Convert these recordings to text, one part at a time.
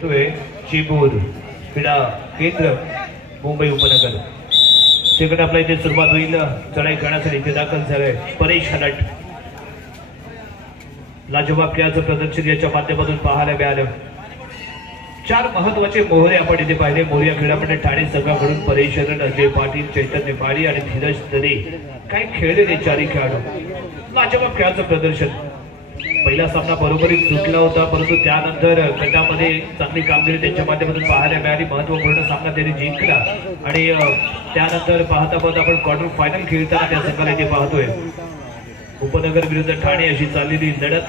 चेंबूर क्रीडा केंद्र मुंबई उपनगर सेकंड आपल्या इथे सुरुवात होईल. चढाई करण्यासाठी इथे दाखल झालाय परेश हलट. लाजवाब खेळाचं प्रदर्शन याच्या माध्यमातून पाहायला मिळालं. चार महत्वाचे मोहरे आपण इथे पाहिले. मोहऱ्या क्रीडापटू ठाणे संघाकडून परेश हलट, अजय पाटील, चैतन्य माळी आणि धीरज तरे काय खेळलेले चारही खेळाडू. लाजवाब खेळाचं प्रदर्शन. पहिला सामना बरोबरीत सुटला होता, परंतु त्यानंतर गटामध्ये चांगली कामगिरी त्यांच्या माध्यमातून पाहायला मिळाली. महत्वपूर्ण सामना त्यांनी जिंकला आणि त्यानंतर पाहता पाहता आपण क्वार्टर फायनल खेळताना त्या संघाला इथे पाहतोय. उपनगर विरुद्ध ठाणे अशी चाललेली लढत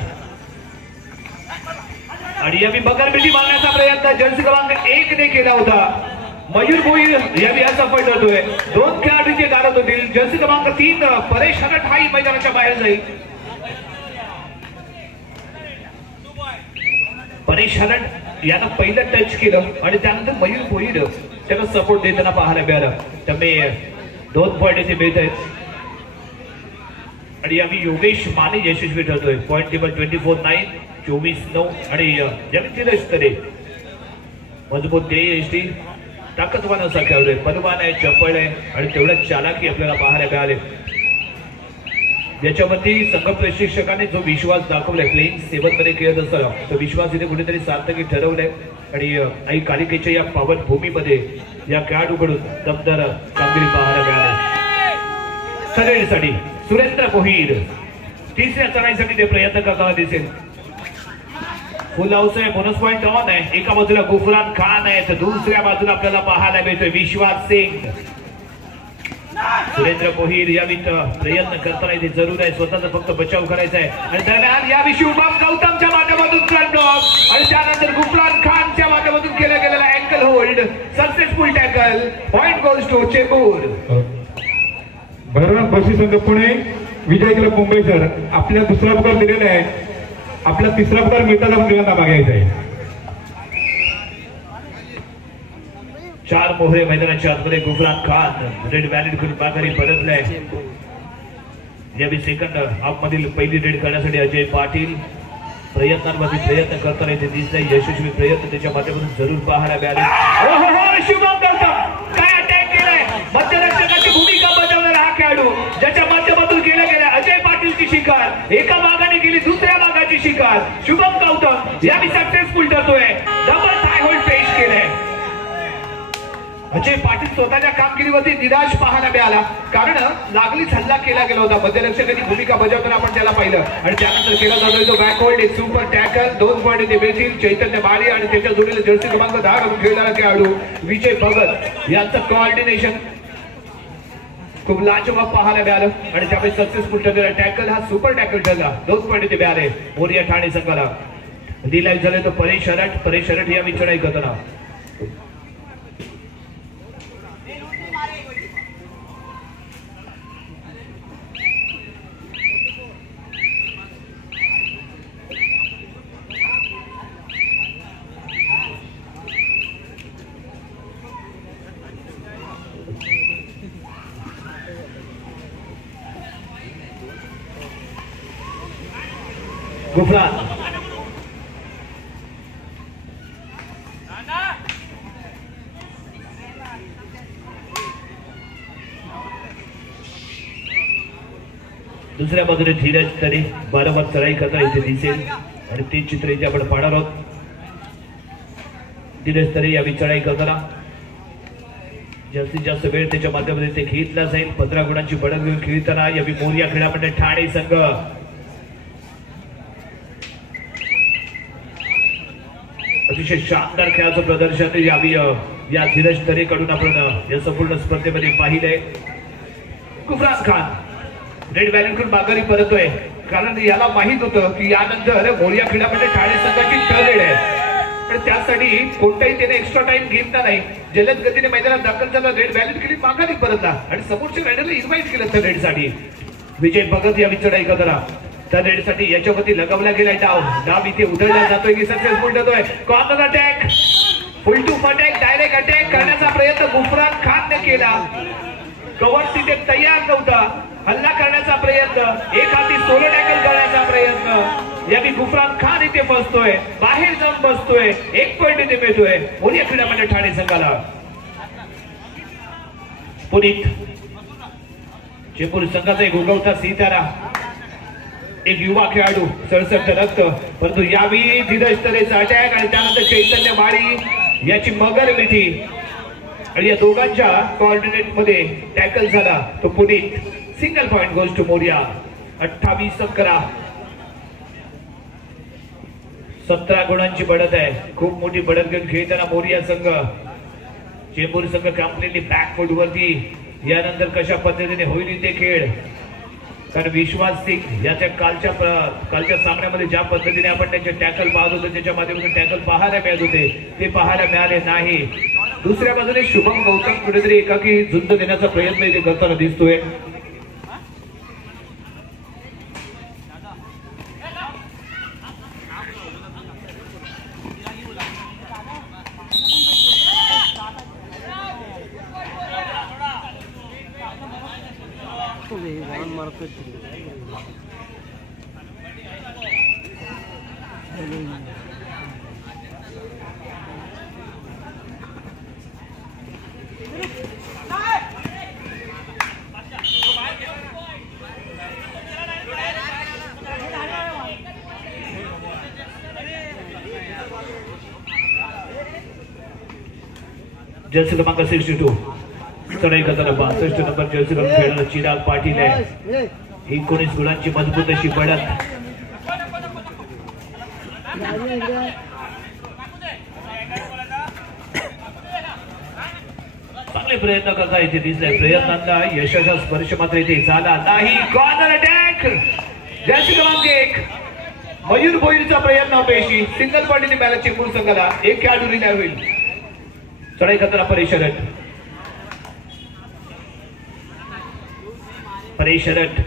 आणि यावी बगर मिठी मारण्याचा प्रयत्न जर्सी क्रमांक 1 ने केला होता. मयूर भोईर यावी असा फळ धरतोय. दोन खेळाडूंचे गारद होतील. जर्सी क्रमांक 3 परेश हलट हाही मैदानाच्या बाहेर जाईल. परेश हलट यानं पहिलं टच केलं आणि त्यानंतर मयूर भोईर त्याला सपोर्ट देताना पाहायला मिळालं. त्यामुळे 2 पॉईंट इथे मिळत आहेत आणि यावी योगेश माने यशस्वी ठरतोय. पॉईंट टेबल 24-9 24-9 आणि धीरज तरे मजबूत ध्येयनिष्ठी ताकदवान असा खेळतोय. बलवान आहे, चपळ आहे आणि तेवढ्या चालाकी आपल्याला पाहायला मिळाले. याच्यावरती संघ प्रशिक्षकाने जो विश्वास दाखवलाय प्लेइंग 7 मध्ये खेळत असताना तो विश्वास इथे कुठेतरी सार्थकी ठरवलाय आणि आई कालिकेच्या या पावन भूमीमध्ये या खेळाडूकडून दमदार कामगिरी पाहायला मिळाली. सगळ्यांसाठी सुरेंद्र भोईर तिसऱ्या चढाईसाठी ते प्रयत्न करताना दिसेल. फुल हाऊस आहे, बोनस पॉइंट ऑन आहे. एका बाजूला गुफरान खान आहे तर दुसऱ्या बाजूला आपल्याला पाहायला मिळतोय विश्वास सिंग. सुरेंद्र भोईर यावीत प्रयत्न करताना इथे जरूर आहे. स्वतःचा फक्त बचाव करायचा आहे आणि दरम्यान यावी शुभम गौतमच्या माध्यमातून फ्रंट ब्लॉक आणि त्यानंतर गुफरान खानच्या माध्यमातून केला गेलेला ankle hold successful tackle. Point goes to Chembur. Bharat बक्षीस संघ पुणे, विजय क्लब मुंबई सर आपल्या दुसरा पुकार दिलेला आहे. आपला तिसरा पुकार मिळताना मुलांना मागायचा आहे. 4 मोहरे मैदानाच्या आतमध्ये. गुफरान खान रेड व्हॅलिड करून माघारी परतलाय. यावेळी सेकंड हाफ मधील पहिली रेड करण्यासाठी अजय पाटील प्रयत्नांमध्ये प्रयत्न करताना इथे दिसतंय. यशस्वी प्रयत्न त्याच्या माध्यमातून जरूर पाहायला मिळाले. शुभम गौतम काय अटॅक केलाय. मध्यरक्षकाची भूमिका बजावणारा हा खेळाडू ज्याच्या माध्यमातून केला गेला अजय पाटीलची शिकार. एका भागाने केली दुसऱ्या भागाची शिकार. शुभम गौतम यावेळी सक्सेसफुल ठरतोय. डबल थाय होल्ड पेश केलाय. अजय पाटील स्वतःच्या कामगिरीवरती निराश पाहायला मिळाला कारण लागलीच हल्ला केला गेला होता. मध्यरक्षकाची भूमिका बजावताना आपण त्याला पाहिलं आणि त्यानंतर केला जातोय तो बॅक होल्ड. एक सुपर टॅकल. 2 पॉईंट इथे मिळतील. चैतन्य माळी आणि त्याच्या जोडीला जर्सी क्रमांक 10 घालून खेळणारा खेळाडू विजय भगत यांचं कोऑर्डिनेशन खूप लाजवाब पाहायला मिळालं आणि त्यामुळे सक्सेसफुल ठरलेला टॅकल हा सुपर टॅकल ठरला. 2 पॉईंट इथे मिळाले मोरिया ठाणे संघाला. रिलाईज झाले तो परेश हलट. परेश हलट या चढाई करताना गुफरान दुसऱ्या बाजूने धीरज तरी वारंवार चढाई करता इथे दिसेल आणि ते चित्र इथे आपण पाहणार आहोत. धीरज तरी यावी चढाई करताना जास्तीत जास्त वेळ त्याच्या माध्यमातून ते घेतला जाईल. 15 गुणांची बढत घेऊन खेळताना यावी मोरिया खेळामध्ये ठाणे संघ अतिशय शानदार खेळाचं प्रदर्शन यावी या धीरज तरेकडून आपण या संपूर्ण स्पर्धेमध्ये पाहिलंय. गुफरान खान रेड व्हॅलिड करून माघारी परतोय कारण याला माहित होतं की यानंतर मोरिया खेळामध्ये ठाणे संघाची टर्न आहे पण त्यासाठी कोणताही त्याने एक्स्ट्रा टाइम घेतला नाही. जलद गतीने मैदानात दाखल झाला. रेड व्हॅलिड केली, माघारी परतला आणि समोरच्या रायडरला इन्व्हाइट केलं त्या रेडसाठी. विजय भगत या चढाई करताना त्या रेडसाठी याच्यावरती लगावला गेलाय डाव इथे उधळला जातोय की सक्सेसफुल ठरतोय. Corner attack full to attack direct attack करण्याचा प्रयत्न गुफरान खानने केला. कव्हर तिथे तयार नव्हता हल्ला करण्याचा प्रयत्न, एक हाती सोलो टॅकल करण्याचा प्रयत्न, यावेळी गुफरान खान इथे बसतोय, बाहेर जाऊन बसतोय, 1 पॉइंट इथे मिळतोय मोरिया क्रीडा मंडळ ठाणे संघाला. पुनीत चेंबूर संघाचा एक उगवता सितारा, एक युवा खेळाडू, सळसळत रक्त, परंतु यावेळी धीरज तरेचा अटॅक आणि त्यानंतर चैतन्य माळी याची मगर मिठी आणि या दोघांच्या कोऑर्डिनेट मध्ये टॅकल झाला तो Puneet. Single point goes to Moriya. 28-11. 17 गुणांची बढत आहे. खूप मोठी बढत घेऊन खेळताना मोरिया संघ. चेंबूर संघ कम्प्लिटली बॅकफूट वरती. यानंतर कशा पद्धतीने होईल ते खेळ, कारण विश्वास सिंग याच्या कालच्या सामन्यामध्ये ज्या पद्धतीने आपण त्यांचे टॅकल पाहत होतो, त्याच्या माध्यमातून टॅकल पाहायला मिळत होते, ते पाहायला मिळाले नाही. दुसऱ्या बाजूने शुभम गौतम कुठेतरी एकाकी झुंज देण्याचा प्रयत्न इथे करताना दिसतोय. जर्सी क्रमांक 62 चढाई करताना 62 नंबर जर्सी घालून खेळणारा चिराग पाटील आहे. 19 गुणांची मजबूत अशी बढत. चांगले प्रयत्न करता इथे दिसले. प्रयत्नांना यशाचा स्पर्श मात्र इथे झाला नाही. कॉर्नर अटॅक जर्सी क्रमांक 1 मयूर भोईरचा प्रयत्न अपयशी. सिंगल पॉईंटने मॅच चेंबूर संघाला. एक खेळाडू रिनाय होईल. चढाई करताना परेश शरट. परेश शरट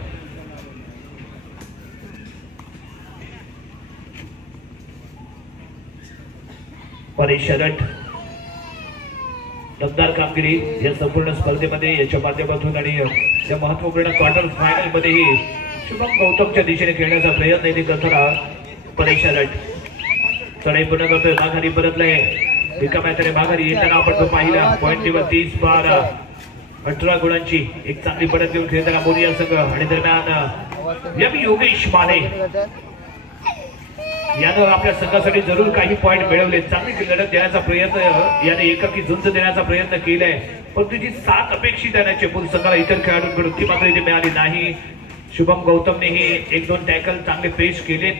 परेश शरट दमदार कामगिरी या संपूर्ण स्पर्धेमध्ये याच्या माध्यमातून आणि या महत्वपूर्ण क्वार्टर फायनल मध्येही शुभम गौतमच्या दिशेने खेळण्याचा प्रयत्न इथे करताना परेश शरट चढाई पूर्ण करतोय. माघारी परतलाय. रिकाम्या त्याने माघारी येताना आपण तो पाहिला. Point table 30-12. 18 गुणांची एक चांगली बढत घेऊन खेळताना मोरिया संघ. आणि दरम्यान यावी योगेश माने यानं आपल्या संघासाठी जरूर काही पॉईंट मिळवले. चांगली लढत देण्याचा प्रयत्न याने एकाकी झुंज देण्याचा प्रयत्न केलाय, पण तुझी 7 अपेक्षित आहे चेंबूर संघाला इतर खेळाडूंकडून ती मात्र इथे मिळाली नाही. शुभम गौतमनेही 1-2 टॅकल चांगले पेश केले.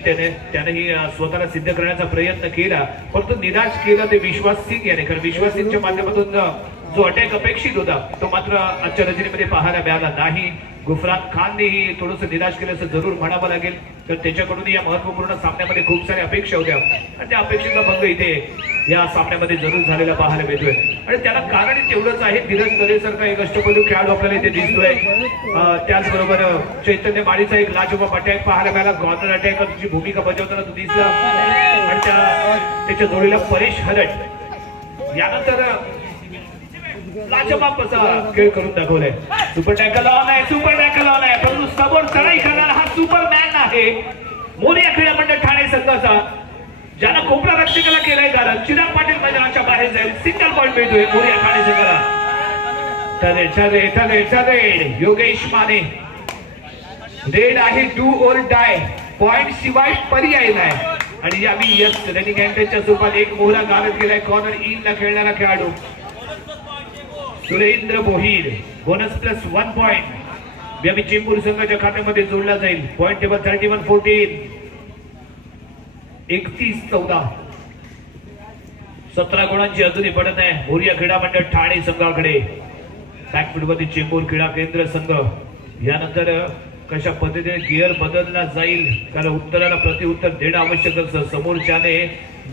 त्यानेही स्वतःला सिद्ध करण्याचा प्रयत्न केला, परंतु निराश केला ते विश्वास सिंग याने. कारण विश्वास सिंगच्या माध्यमातून जो अटॅक अपेक्षित होता तो मात्र आजच्या रचनेमध्ये पाहायला मिळाला नाही. गुफरान खाननेही थोडंसं निराश केलं असं जरूर म्हणावं लागेल, तर त्याच्याकडून या महत्वपूर्ण सामन्यामध्ये खूप साऱ्या अपेक्षा होत्या आणि त्या अपेक्षेचा भंग इथे या सामन्यामध्ये जरूर झालेला पाहायला मिळतोय. आणि त्याला कारण तेवढंच आहे, धीरज तरेसारखा एक अष्टपैलू खेळाडू आपल्याला इथे दिसतोय. त्याचबरोबर चैतन्य माळीचा एक लाजवाब अटॅक पाहायला मिळाला. कॉर्नर अटॅकरची भूमिका बजावताना तो दिसला. आणि त्याच्या जोडीला परेश हरट यानंतर लाजवाब असा खेळ करून दाखवलाय. सुपर टॅकल ऑन आहे, सुपर टॅकल ऑन आहे, परंतु समोर चढाई करणारा हा सुपरमॅन आहे मोरिया क्रीडा मंडळ ठाणे संघाचा, ज्यानं कोपरा रक्षकाला केलाय कारण. चिराग पाटील मैदानाच्या बाहेर जाईल. सिंगल पॉईंट मिळतोय मोरिया ठाणे संघाला. योगेश माने रेड आहे. डू और डाय. पॉईंट शिवाय पर्याय नाही. आणि यावी यस रनिंग हँडच्या स्वरूपात एक मोहरा गालत गेलाय. कॉर्नर इन ला खेळणारा खेळाडू Surendra Bhoir. Bonus plus 1 point यावी चेंबूर संघाच्या खात्यामध्ये जोडला जाईल. Point table 31-14. 31-14. 17 गुणांची अजूनही पडत आहे मोरिया क्रीडा मंडळ ठाणे संघाकडे. बॅकफूटमध्ये चेंबूर क्रीडा केंद्र संघ. यानंतर कशा पद्धतीने गिअर बदलला जाईल, कारण उत्तराला प्रत्युत्तर देणं आवश्यक असतं. समोरच्याने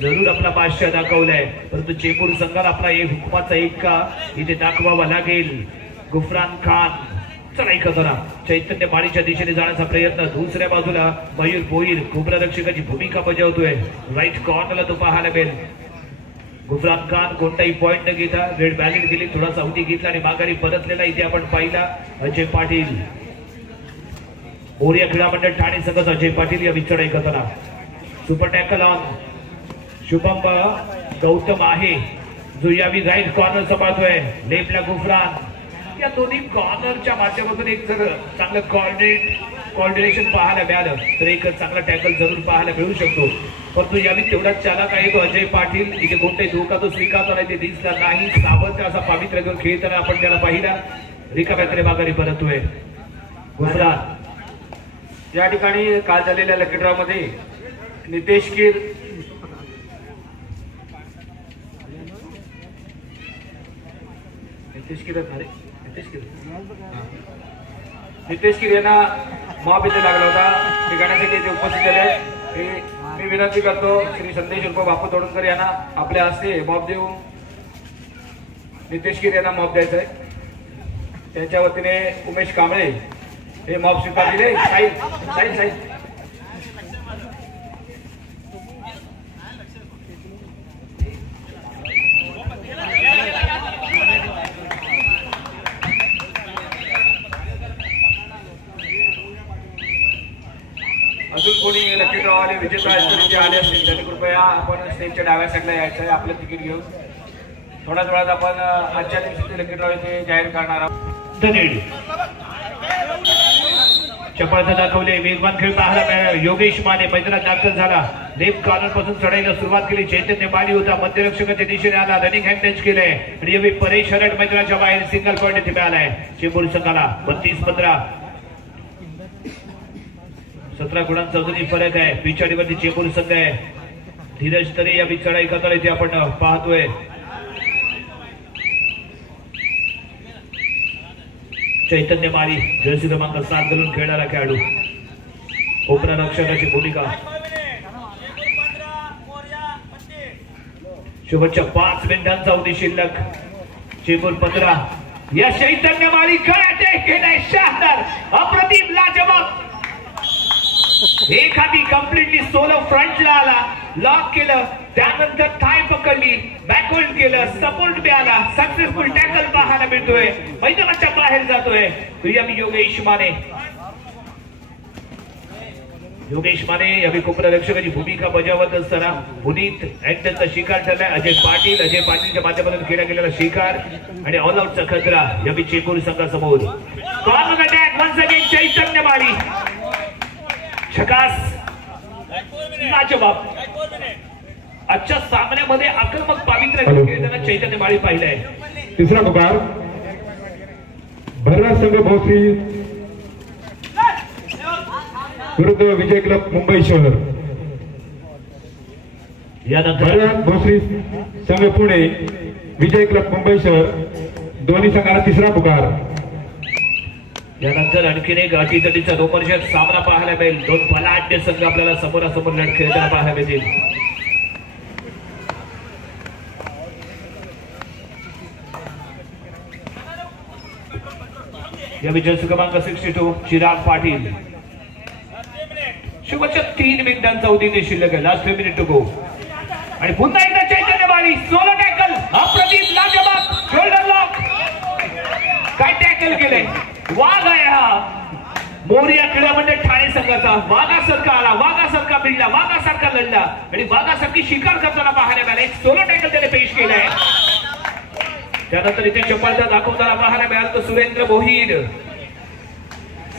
जरूर आपला बादशाह दाखवलाय, परंतु चेंबूर संघाला आपला एक हुकमाचा एक्का इथे दाखवावा लागेल. गुफरान खान चढाई करताना चैतन्य माळीच्या दिशेने जाण्याचा प्रयत्न. दुसऱ्या बाजूला मयूर भोईर कोपरारक्षकाची भूमिका बजावतोय. राईट कॉर्नरला तो पाहायला मिळेल. गुफरान खान कोणताही पॉईंट न घेता रेड बॅलेट गेली, थोडासा अवधी घेतला आणि माघारी परतलेला इथे आपण पाहिला. अजय पाटील मोरिया क्रीडा मंडळ ठाणे संघ अजय पाटील या विचढाई करताना super tackle on Shubham Gautam आहे जो यावी राईट कॉर्नर सांभाळतोय. लेफ्टला गुफरान. या दोन्ही कॉर्नरच्या माध्यमातून एक जर चांगलं कोऑर्डिनेशन पाहायला मिळालं तर एक चांगला टॅकल जरूर पाहायला मिळू शकतो. परंतु यावी तेवढाच चालक आहे तो अजय पाटील. इथे कोणताही धोका तो स्वीकारला ते दिसला नाही. सावध असा पावित्र्य घेऊन खेळताना आपण त्याला पाहिला. रिकाम्याकडे माघारी परततोय गुफरान. या ठिकाणी काल झालेल्या लकी ड्रॉ मध्ये नितेश कीर यांना मॉब इथे लागला होता. ठिकाणासाठी इथे उपस्थित झाले. मी विनंती करतो श्री संदेश उर्फ बापू तोडणकर यांना आपल्या हस्ते मॉब देऊन नितेश कीर यांना मॉब द्यायचा आहे. त्यांच्या वतीने उमेश कांबळे हे मॉब स्वीकार दिले. साईड अजून कोणी लकी ड्रॉ वाले विजेता जे आले असतील त्यांनी कृपया आपण स्टेजच्या डाव्या साईडला यायचं आहे. आपलं तिकीट घेऊन थोड्याच वेळात आपण आजच्या दिवशी लकी ड्रॉ इथे जाहीर करणार आहोत. चपळता दाखवले. वेगवान खेळ पाहायला मिळाला. योगेश माने मैदानात दाखल झाला. लेफ्ट कॉर्नर पासून चढायला सुरुवात केली. चैतन्य माली होता मध्यरक्षकाच्या दिशेने आला. रनिंग हँड टच केलंय आणि यावेळी परेश हरट मैदानाच्या बाहेर सिंगल पॉईंट इथे मिळालाय. चेंबूर संघाला 32-15 17 गुणांचा अजूनही फरक आहे. पिछाडीवरती चेंबूर संघ आहे. धीरज तरे या चढाई करताना इथे आपण पाहतोय. चैतन्य माळी जर्सी क्रमांक 7 घालून खेळणारा खेळाडू. ओपनर रक्षकाची भूमिका. शेवटच्या 5 मिनिटांचा अवधी शिल्लक. चेंबूर 15. या चैतन्य माळी काय अटॅक केलाय. शानदार अप्रतिम लाजवाब. एक हाती कम्प्लिटली सोलो फ्रंटला आला. लॉक केलं. त्यानंतर थाय पकडली. बॅकवर्ड केलं. सपोर्ट मिळाला. सक्सेसफुल टॅकल पाहायला मिळतोय. मैदानाच्या बाहेर जातोय. योगेश माने. योगेश माने यावेळी क्षेत्ररक्षकाची भूमिका बजावत असताना पुनीत अँटनचा शिकार ठरलाय. अजय पाटीलच्या माध्यमातून केला गेलेला शिकार आणि ऑल आउटचा खतरा यावेळी चेंबूर संघासमोर. Corner attack once again Chaitanya Mali. झकास लाजवाब. आजच्या सामन्यामध्ये आक्रमक पावित्र्य खेळताना चैतन्य माळी पाहिलाय. तिसरा पुकार भरला संघ भोसरी विरुद्ध विजय क्लब मुंबई शहर. यानंतर भोसरी संघ पुणे विजय क्लब मुंबई शहर दोन्ही संघाला तिसरा पुकार. यानंतर आणखीन एक अटीतटीचा रोमर्षक सामना पाहायला मिळेल. 2 बलाढ्य संघ आपल्याला समोरासमोर लढत खेळताना पाहायला मिळतील. या विजय क्रमांक 62 चिराग पाटील. शेवटच्या 3 मिनिटांचा अवधी शिल्लक आहे. Last 3 minute to go. आणि पुन्हा एकदा चैतन्य माळी. सोलो टॅकल अप्रतिम लाजवाब. Shoulder lock. काय टॅकल केलंय. वाघ आहे हा. मोरिया क्रीडा मंडळ ठाणे संघाचा. वाघासारखा आला. वाघासारखा भिडला. वाघासारखा लढला आणि वाघासारखी शिकार करताना पाहायला मिळाला. एक सोलो टॅकल त्याने पेश केलाय. त्यानंतर इथे चपळता दाखवताना पाहायला मिळालं तर सुरेंद्र भोईर.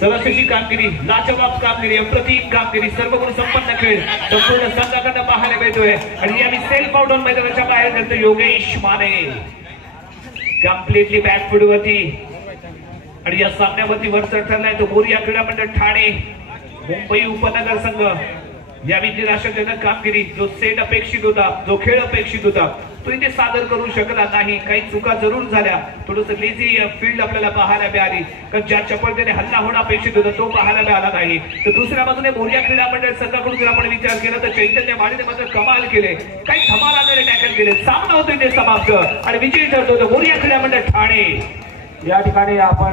सरसची कामगिरी. लाजवाब कामगिरी. अप्रतिम कामगिरी. सर्व गुण संपन्न खेळ संपूर्ण संघाकडनं पाहायला मिळतोय. आणि यावेळी सेल्फ आउट ऑन मैदानाच्या बाहेर करतो योगेश माने. कम्प्लिटली बॅकफूट वरती आणि या सामन्यावरती वरचढ ठरलाय तो मोरिया क्रीडा मंडळ ठाणे. मुंबई उपनगर संघ यावेळी निराशाजनक कामगिरी. जो सेट अपेक्षित होता, जो खेळ अपेक्षित होता तो इथे सादर करू शकला नाही. काही चुका जरूर झाल्या. थोडस लेझी फील्ड आपल्याला पाहायला मिळाली. कारण ज्या चपळतेने हल्ला होणं अपेक्षित होतं तो पाहायला मिळाला नाही. तर दुसऱ्या बाजूने मोरिया क्रीडा मंडळ संघाकडून जर आपण विचार केला तर चैतन्य माळीने मात्र कमाल केले. काही धमाल आलेले टॅकल केले. सामना होतो इथे समाप्त आणि विजयी ठरतो मोरिया क्रीडा मंडळ ठाणे. या ठिकाणी आपण